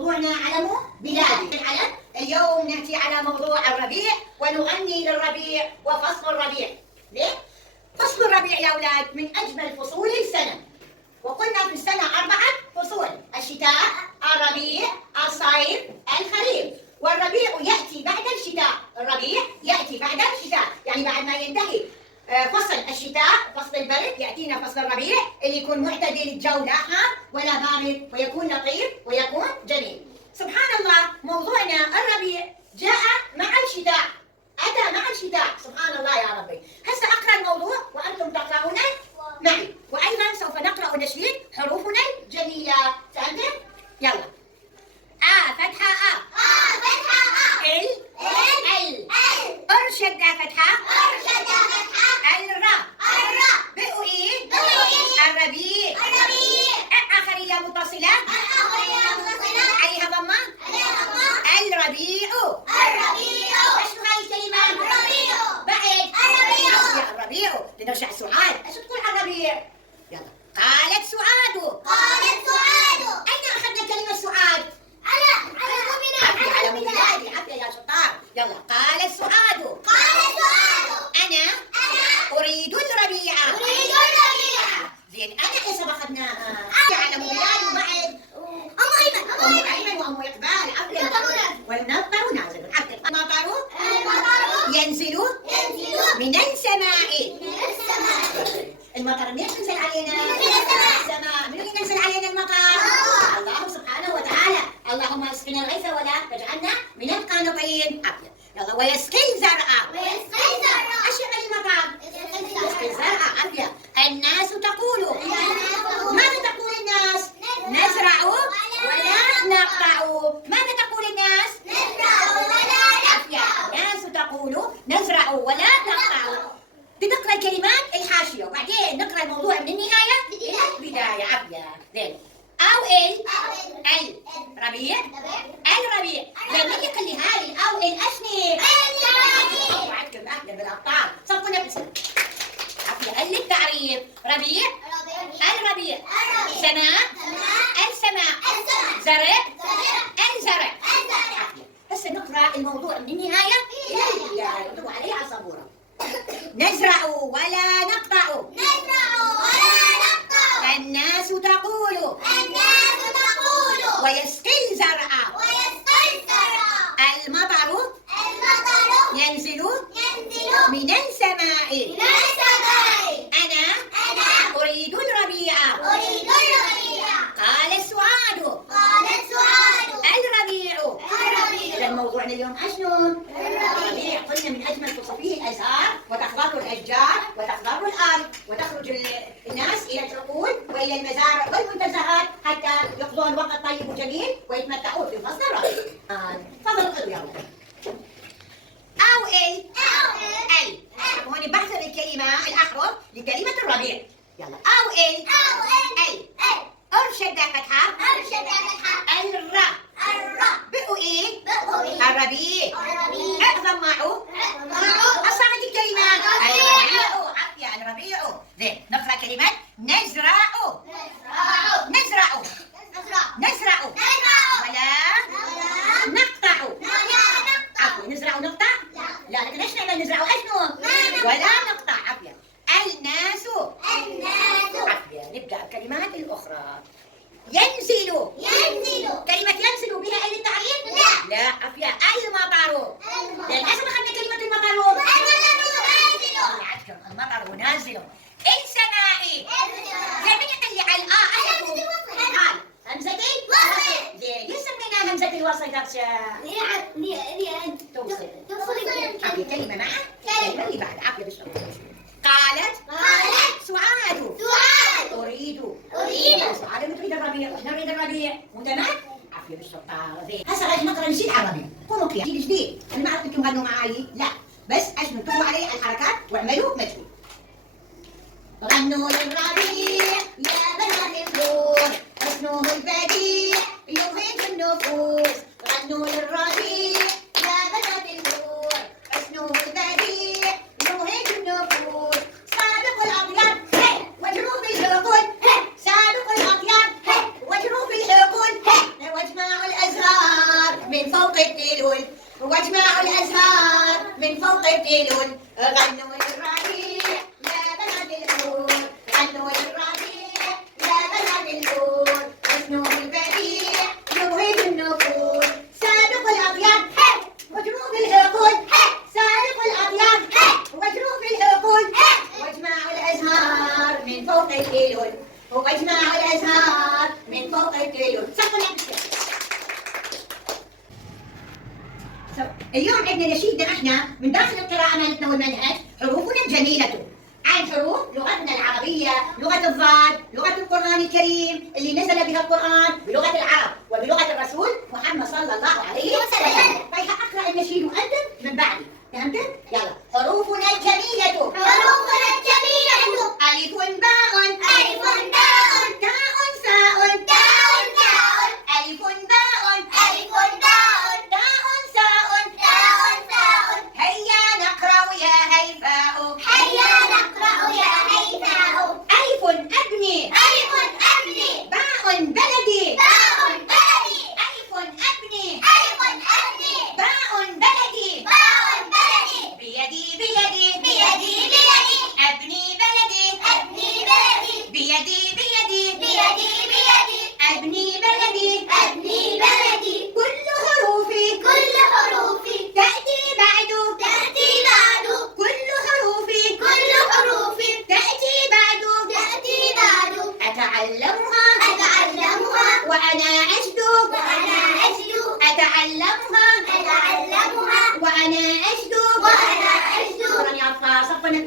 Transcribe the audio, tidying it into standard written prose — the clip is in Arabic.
موضوعنا علم بلادي. العلم اليوم نأتي على موضوع الربيع ونغني للربيع وفصل الربيع. ليه؟ فصل الربيع يا أولاد من أجمل فصول السنة، وقلنا في السنة 4 فصول: الشتاء، الربيع، الصيف، الخريف. والربيع يأتي بعد الشتاء، الربيع يأتي بعد الشتاء، يعني بعد ما ينتهي فصل الشتاء فصل البرد يأتينا فصل الربيع اللي يكون معتدل الجو، لا حار ولا بارد، ويكون لطيف ويكون جميل. سبحان الله، موضوعنا الربيع جاء مع الشتاء، أتى مع الشتاء. سبحان الله يا ربي. هسه أقرأ الموضوع وأنتم تقرؤون معي، وأيضا سوف نقرأ ونشيد حروفنا الجميلة. فهمتم؟ يلا. فتحة فتحة ال أرشد فتحة الراء الربيع آخرية متصلة عليها ضمة الربيع. شنو هاي الكلمة؟ بعد يا الربيع. لنرجع سعاد، ايش تقول عن الربيع؟ يلا. قالت سعاد أين أخذنا كلمة سعاد؟ على مبلادي. عافية يا شطار. يلا. قالت سعاد أنا أريد الربيع. زين، أنا إيش أخذناها؟ على مبلادي. وبعد أم أيمن وأم إقبال. عافية. والمطر نازل. عافية. المطر ينزل من السماء. المطر منين ينزل علينا؟ من السماء. من وين ينزل علينا المطر؟ الله سبحانه وتعالى. اللهم اسقنا الغيث ولا تجعلنا من القانطين. عافية. يلا. ويسقي الزرع. ايش يعمل المطر؟ يسقي الزرع. عافية. الناس تقول. ماذا تقول الناس؟ نزرع ولا نقطع. ماذا تقول الناس؟ عافية. الناس تقول نزرع ولا نقطع. بنقرأ الكلمات الحاشية وبعدين نقرأ الموضوع من النهاية إلى البداية. عافية. زين. أو الربيع. زين، من يقول لي هاي أو أشني؟ وعدكم أهلا بالأبطال. صفوا نفسكم. عافية. للتعريف: ربيع الربيع، سماء السماء، زرع الزرع. عافية. هسه نقرأ الموضوع من النهاية إلى البداية. اكتبوا عليه على السبورة. نزرع ولا نقطع. الناس تقول. ويسقي الزرع. المطر ينزل من السماء. أنا أريد الربيع. قالت سعاد الربيع. موضوعنا اليوم شنو؟ الربيع. قلنا من أجمل فصوله الأزهار، وتخضر الأشجار، وتخضر الأرض، وتخرج الناس إلى الحقول وإلى المزارع والمنتزهات حتى يقضون وقت طيب وجميل ويتمتعون في فصل الربيع. تفضلوا اقرأوا يلا. أو هون بحث الكلمة الأحرف لكلمة الربيع. يلا. أو أرشد فتحة الراء الربيع ضمعوا أصابت الكلمة الربيع. عافية. الربيع. زين، نقرأ كلمة نزرع ولا نقطع. عافية. نزرع ونقطع؟ لا، لكن ايش نعمل؟ نزرع واشنو؟ ولا نقطع. عافية. الناس. عافية. نبدأ الكلمات الأخرى. ينزل. كلمة ينزل بها أي تعريف؟ لا. عافية. المطر. للأسف أخذنا كلمة المطر. المطر نازل. السماء. زين، من يقول على الآ؟ همزتي وصل. زين، يسمينا همزة الوصل درجة. توصل. عافية. كلمة مع كلمة اللي بعد. عافية. بالشكل. قالت سعاد أريد. سعاد تريد الربيع. احنا نريد الربيع. مو تمام؟ عافية. بالشطارة. زين، هسه غادي نقرا نشيد على الربيع. قوموا كذا. نشيد جديد. أنا ما أعرف أنتم غنوا معاي. لا، بس أشنو اكتبوا علي الحركات واعملوا مجهود. غنوا للربيع يا بنات النور، حسنه البديع يضيء النفوس. غنوا للربيع يا بنات النور، حسنه البديع يضيء النفوس. سابق الأطيار واجروا بالحقول، سابق الأطيار واجروا بالحقول، واجمعوا الأزهار قتيل غنوا للربيع يا بلد الحور غنوا للربيع يا بلد الحور حسنه البديع يوهج النفور سابق الأطياب وجروب العقول سابق الأطياب وجروب العقول واجمع الأزهار من فوق الكيلون واجمع الأزهار من فوق الكيلون اليوم عندنا نشيدنا احنا من داخل القراءة مالتنا والمنهج حروفنا الجميلة عن حروف لغتنا العربية، لغة الضاد، لغة القرآن الكريم اللي نزل بها القرآن بلغة العرب وبلغة الرسول محمد صلى الله عليه وسلم. طيب أقرأ النشيد وأنتم من بعدي، فهمتم؟ يلا. حروفنا الجميلة حروفنا الجميلة ألف باء ألف باء تاء ساء تاء تاء ألف باء ألف باء تاء ساء تاء تاء هيا نقرأ يا هيفاء هيا نقرأ يا هيفاء ألف أبني ألف أبني باء بلدي باء بلدي ألف أبني ألف أبني باء بلدي باء بلدي بيدي بيدي بيدي بيدي أبني بلدي أبني بلدي بيدي بيدي بيدي بيدي أبني بلدي أبني بلدي كل حروفي كل حروفي تأتي بعد تأتي بعد كل حروفي كل حروفي تأتي بعد تأتي بعد أتعلمها أتعلمها وأنا أجدو وأنا أجدو أتعلمها أتعلمها وأنا أجدو وأنا أجدو شكرا يا أطفال صفنا